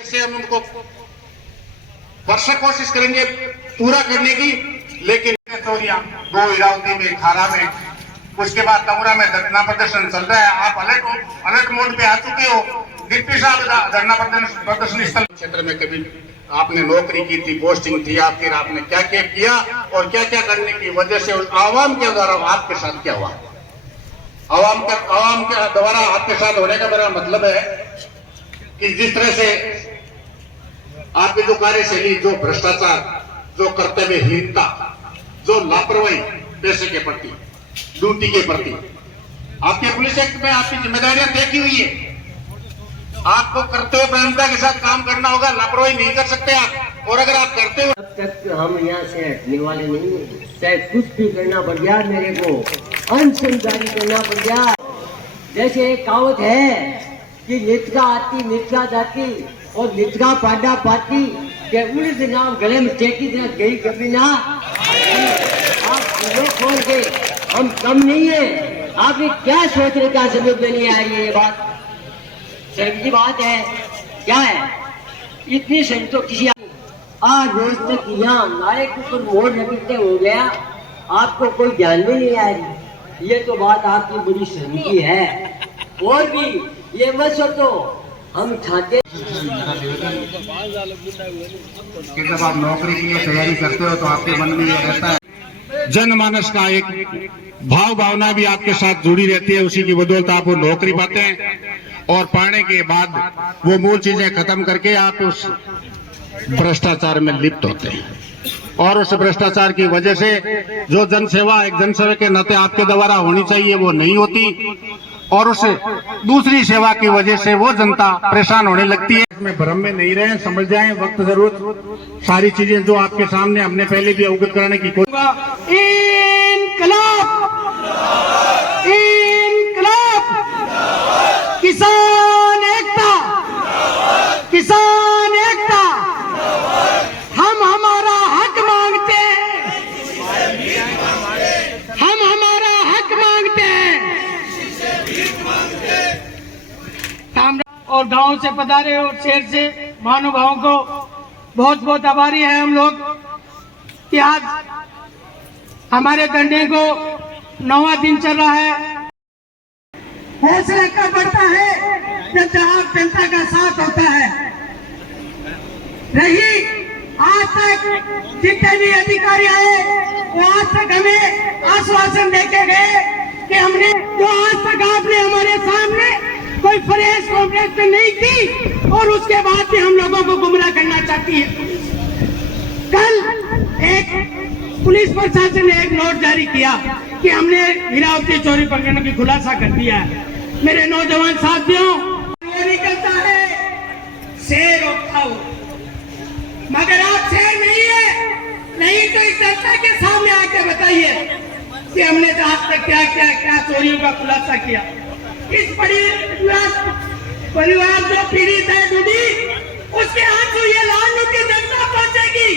से हम उनको भरसक कोशिश करेंगे पूरा करने की, लेकिन चोरियां दो इरावती में, खारा में, उसके बाद तमुरा में धरना प्रदर्शन चल रहा है। आप अलर्ट मोड पे आ चुके हो। डिप्टी साहब धरना प्रदर्शन स्थल क्षेत्र में कभी आपने नौकरी की थी, पोस्टिंग थी आपकी, आपने क्या क्या किया और क्या क्या करने की वजह से उस आवाम के द्वारा आपके साथ क्या हुआ? आवाम के द्वारा आपके साथ होने का मेरा मतलब है कि जिस तरह से आपकी जो कार्यशैली, जो भ्रष्टाचार, जो कर्तव्यहीनता, जो लापरवाही पैसे के प्रति, ड्यूटी के प्रति, आपके पुलिस एक्ट में आपकी जिम्मेदारियां तय की हुई है। आपको कर्तव्य प्रधानता के साथ काम करना होगा, लापरवाही नहीं कर सकते आप। और अगर आप करते हो तब तक हम यहाँ से हटने वाले नहीं है। चाहे कुछ भी करना पड़ गया, मेरे को अनशन जारी करना पड़ गया। जैसे एक कहावत है कि नित्का आती नित्का जाती और नित्का पाडा पाती के उड़द नाम गले में टेकी देना गई कभी ना। आप खोल के हम कम नहीं है। आपने क्या सोचने का जरूरत नहीं आई है। ये बात शर्म की बात है। क्या है इतनी शर्म तो किसी आज रोज तक यहाँ नायक ऊपर मोड़ लगते हो गया, आपको कोई ध्यान में नहीं आ रही। ये तो बात आपकी बड़ी शर्म की है। और भी ये मत सोचो हम छाते कि जब आप नौकरी की तैयारी करते हो तो आपके मन में ये रहता है, जनमानस का एक भावना भी आपके साथ जुड़ी रहती है। उसी की बदौलत आप वो नौकरी पाते हैं और पाने के बाद वो मूल चीजें खत्म करके आप उस भ्रष्टाचार में लिप्त होते हैं। और उस भ्रष्टाचार की वजह से जो जनसेवा एक जनसेवा के नाते आपके द्वारा होनी चाहिए वो नहीं होती, और उस दूसरी सेवा की वजह से वो जनता परेशान होने लगती है। इसमें भ्रम में नहीं रहे, समझ जाएं वक्त जरूर सारी चीजें जो आपके सामने हमने पहले भी अवगत कराने की कोशिश। किसान एकता, किसान एकता, हम हमारा हक मांगते हैं, हम हमारा हक मांगते हैं। और गांव से पधारे और शहर से महानुभावों को बहुत बहुत आभारी हैं हम लोग कि आज हमारे धरने को 9वां दिन चल रहा है। हौसला कब बढ़ता है जब जनता का साथ होता है। रही आज तक जितने भी अधिकारी आए वो आज तक हमें आश्वासन देके गए कि हमने जो आज तक आपने हमारे सामने कोई फ्रेश कॉन्फ्रेंस नहीं की और उसके बाद भी हम लोगों को गुमराह करना चाहती है। कल एक पुलिस प्रशासन ने एक नोट जारी किया कि हमने हीरावती चोरी प्रकरण की खुलासा कर दिया है। मेरे नौजवान साथियों, ये निकलता है शेर और खाऊ, मगर आप शेर नहीं है। नहीं तो इस जनता के सामने आके बताइए कि हमने आज तक क्या क्या क्या चोरियों का खुलासा किया। इस परिवार जो पीड़ित है डूबी, उसके आंसू ये लाल की जनता पहुंचेगी।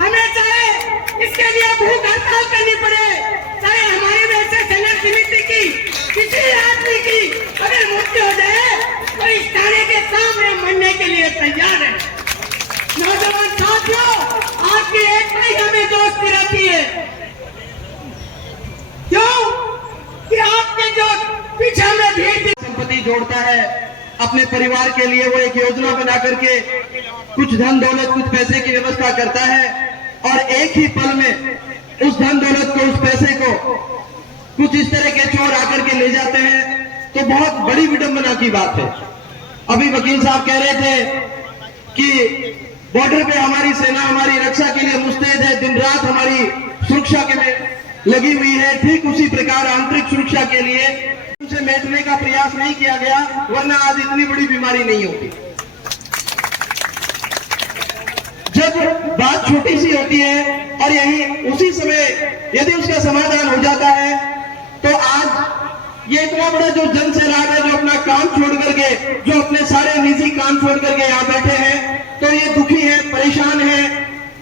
हमें चाहे इसके लिए भूख हड़ताल करनी पड़े, चाहे हमारी वैसे संघर्ष समिति की किसी आदमी की अगर मृत्यु हो जाए तो इस थाने के सामने मरने के लिए तैयार है। नौजवान साथियों, आपकी एक ही हमें दोस्त रहती है। क्यों कि आपके जो पीछे में भीड़ संपत्ति जोड़ता है, अपने परिवार के लिए वो एक योजना बना करके कुछ धन दौलत, कुछ पैसे की व्यवस्था करता है और एक ही पल में उस धन दौलत को, उस पैसे को कुछ इस तरह के चोर आकर के ले जाते हैं। तो बहुत बड़ी विडंबना की बात है। अभी वकील साहब कह रहे थे कि बॉर्डर पे हमारी सेना हमारी रक्षा के लिए मुस्तैद है, दिन रात हमारी सुरक्षा के लिए लगी हुई है। ठीक उसी प्रकार आंतरिक सुरक्षा के लिए उसे मेटने का प्रयास नहीं किया गया, वरना आज इतनी बड़ी बीमारी नहीं होती। जब बात छोटी सी होती है और यही उसी समय यदि उसका समाधान हो जाता है, तो आज ये इतना बड़ा जो जन सैलाब है, जो अपना काम छोड़ करके, जो अपने सारे निजी काम छोड़ करके यहाँ बैठे हैं, तो ये दुखी है, परेशान है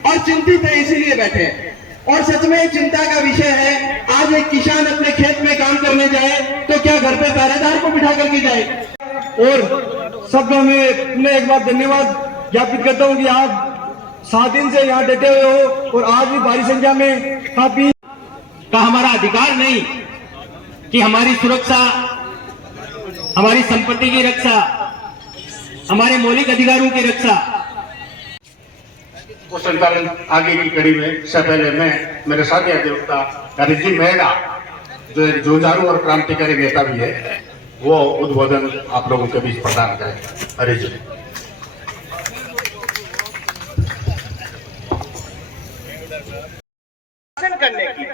और चिंतित है, इसीलिए बैठे हैं। और सच में चिंता का विषय है। आज एक किसान अपने खेत में काम करने जाए तो क्या घर पे पहरेदार को बिठा करके जाए? और सब मैं एक बार धन्यवाद ज्ञापित करता हूं कि आप 7 दिन से यहाँ डटे हुए हो और आज भी भारी संख्या में काफी का हमारा अधिकार नहीं कि हमारी सुरक्षा, हमारी संपत्ति की रक्षा, हमारे मौलिक अधिकारों की रक्षा। वो संचालन आगे की कड़ी में इससे पहले मैं मेरे साथी अधिवक्ता रिजिम मेहरा जो एक जुझारू और क्रांतिकारी नेता भी है, वो उद्बोधन आप लोगों के बीच प्रदान करेंगे। रिजिम करने की,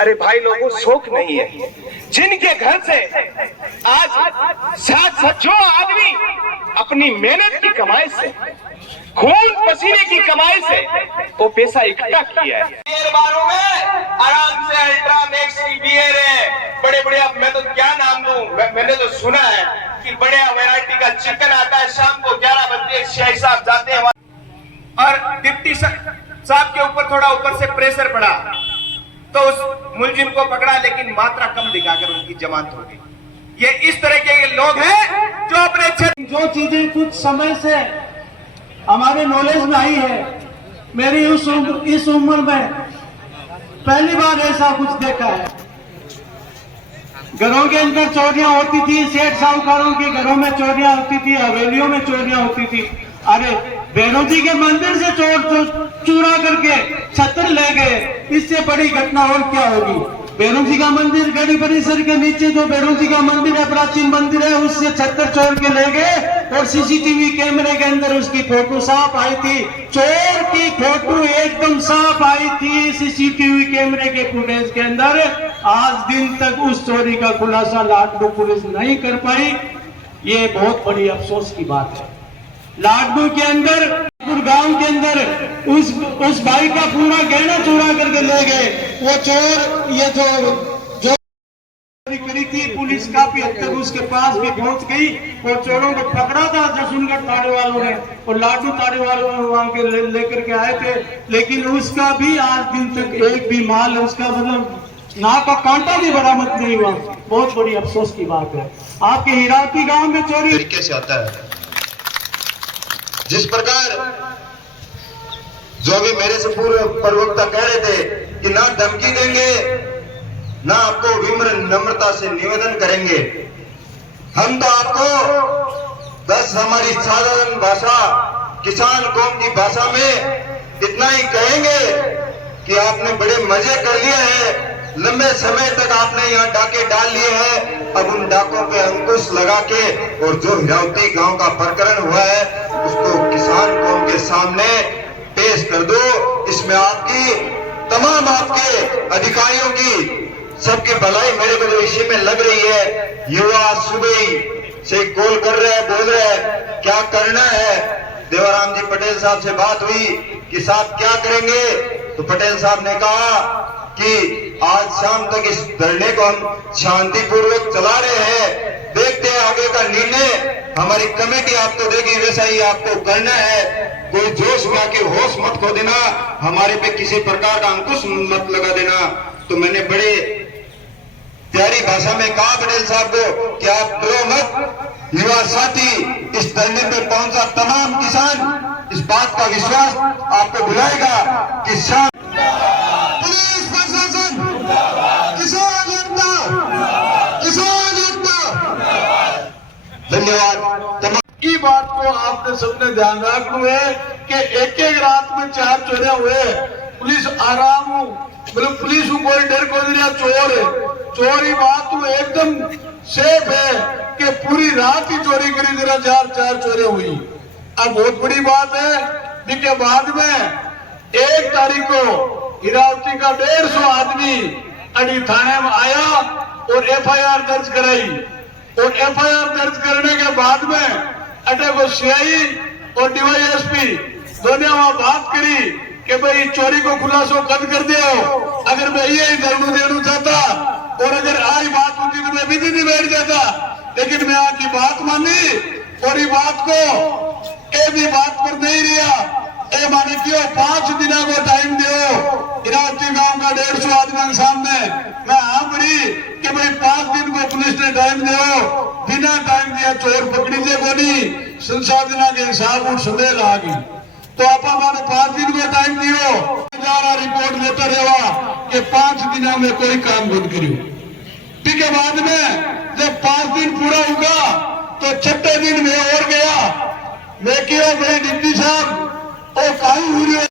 अरे भाई लोगों शौक नहीं है। जिनके घर से आज 7 आदमी अपनी मेहनत की कमाई से, खून पसीने की कमाई से वो पैसा इकट्ठा किया है। बियर बारों में आराम से अल्ट्रामैक्स की बियर है, बड़े बड़े, अब मैं तो क्या नाम दूं, मैंने तो सुना है कि बड़े वैरायटी का चिकन आता है, शाम को 11 बजे शाही साहब जाते हैं और डिप्टी साहब के ऊपर थोड़ा ऊपर से प्रेशर पड़ा तो उस मुलजिम को पकड़ा, लेकिन मात्रा कम दिखाकर उनकी जमानत हो गई। ये इस तरह के लोग हैं जो अपने जो चीजें कुछ समय से हमारे नॉलेज में आई है, मेरी इस उम्र में पहली बार ऐसा कुछ देखा है। घरों के अंदर चोरियां होती थी, सेठ साहूकारों के घरों में चोरियां होती थी, हवेलियों में चोरियां होती थी। अरे भैरव जी के मंदिर से चोर चुरा करके छत्र ले गए, इससे बड़ी घटना और क्या होगी। भैरव जी का मंदिर गढ़ी परिसर के नीचे जो भैरव जी का मंदिर है, प्राचीन मंदिर है, उससे छत्र चोर के ले गए और सीसीटीवी कैमरे के अंदर उसकी फोटो साफ आई थी। चोर की फोटो एकदम साफ आई थी सीसीटीवी कैमरे के फुटेज के अंदर। आज दिन तक उस चोरी का खुलासा लाडनू पुलिस नहीं कर पाई। ये बहुत बड़ी अफसोस की बात है। लाडनू के अंदर, गांव के अंदर उस भाई का पूरा गहना चुरा करके ले गए वो चोर। ये जो करी थी पुलिस काफी हद तक उसके पास भी पहुंच गई और चोरों को पकड़ा था जसुनगढ़ थाने वालों ने और लाडू थाने वालों ने वहां के लेकर के आए थे, लेकिन उसका भी आज दिन तक एक भी माल, उसका मतलब नाक का कांटा भी बरामद नहीं हुआ। बहुत बड़ी अफसोस की बात है। आपके हिरावती गांव में चोरी तरीके से आता है। जिस प्रकार जो भी मेरे से पूर्व प्रवक्ता कह रहे थे कि ना धमकी देंगे ना आपको विनम्र नम्रता से निवेदन करेंगे, हम तो आपको बस हमारी साधारण भाषा, किसान कौम की भाषा में इतना ही कहेंगे कि आपने बड़े मजे कर लिए हैं। लंबे समय तक आपने यहाँ डाके डाल लिए हैं, अब उन डाकों पे अंकुश लगा के और जो हिरावती गांव का प्रकरण हुआ है उसको किसान कौम के सामने पेश कर दो। इसमें आपकी तमाम आपके अधिकारियों की सबकी भलाई मेरे को जो इसी में लग रही है। युवा सुबह ही से कॉल कर रहे हैं, बोल रहे हैं क्या करना है। देवाराम जी पटेल साहब से बात हुई कि साहब क्या करेंगे, तो पटेल साहब ने कहा कि आज शाम तक इस धरने को हम शांतिपूर्वक चला रहे हैं, देखते हैं आगे का निर्णय हमारी कमेटी आपको देगी, वैसा ही आपको करना है। कोई जोश में आके होश मत खो देना, हमारे पे किसी प्रकार का अंकुश मत लगा देना। तो मैंने बड़े प्यारी भाषा में कहा पटेल साहब को कि आप डरो मत। युवा साथी इस धरने पे पहुंचा तमाम किसान इस बात का विश्वास आपको दिलाएगा कि शाम पुलिस प्रशासन, किसान एकता, किसान एकता। धन्यवाद। की बात को आपने सबने ध्यान रखना है कि एक एक रात में 4 चोरियां हुए। पुलिस आराम, मतलब पुलिस को कोई डर को नहीं, चोर है। चोरी बात तो एकदम सेफ है कि पूरी रात ही चोरी करी, जरा 4 चोरियां हुई। अब बहुत बड़ी बात है जिसके बाद में 1 तारीख को हिरावती का 150 आदमी अड़ी थाने में आया और एफआईआर दर्ज कराई। और एफआईआर दर्ज करने के बाद में अटे को सीआई और डीवाईएसपी दोनों वहां बात करी कि भाई चोरी को खुलासो कद कर दियो। अगर मैं यही धरना देना चाहता और अगर आज बात होती तो मैं भी नहीं बैठ जाता, लेकिन मैं आपकी बात मानी और ये बात को ए भी बात पर नहीं रहा। ए माने क्यों 5 दिनों को टाइम दो, हिरावती गांव का 150 आदमी सामने मैं पड़ी कि भाई 5 दिन को पुलिस ने टाइम दियो, बिना टाइम दिया चोर पकड़ी जे कोनी, संसाधना के हिसाब उठ संदेह आ गई। तो आप हमारे 5 दिन को टाइम दियो, रिपोर्ट लेता रहा कि 5 दिन में कोई काम बंद करियो। ठीक है, बाद में जब 5 दिन पूरा होगा तो 6ठे दिन में और गया, मैं क्यों मेरे डिप्टी साहब और काई हुई